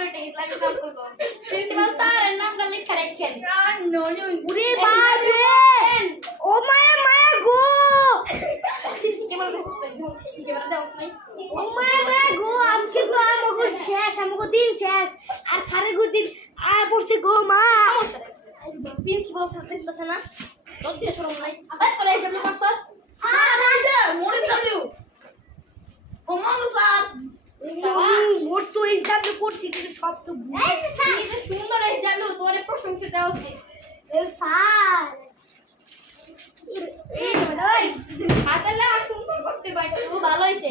মাত্র একটা ইসলামিক কাম করবো প্রিন্সিপাল স্যারের নামটা লেখা রাখেন ওরে বাপ রে ও মায়া মায়া গো সিসি ক্যামেরা দেখছ না সিসি ক্যামেরা দাও নাই ও মায়া মায়া গো আজকে তো আমাগো শেষ আমাগো দিন শেষ আর সারে গো দিন পড়ছে গো মা প্রিন্সিপাল স্যার দেখতেছে না লজ্জা শরম নাই আবার তোরা এই জন্য করছস মোর তো এক্সামে পড়ছি কিন্তু সব তো এই যে স্যার এই যে সুন্দর এই জানো তোরে প্রশংসা দেওয়া উচিত স্যার এই হাতে লাগা সুন্দর করতে পারছো ভালো হইছে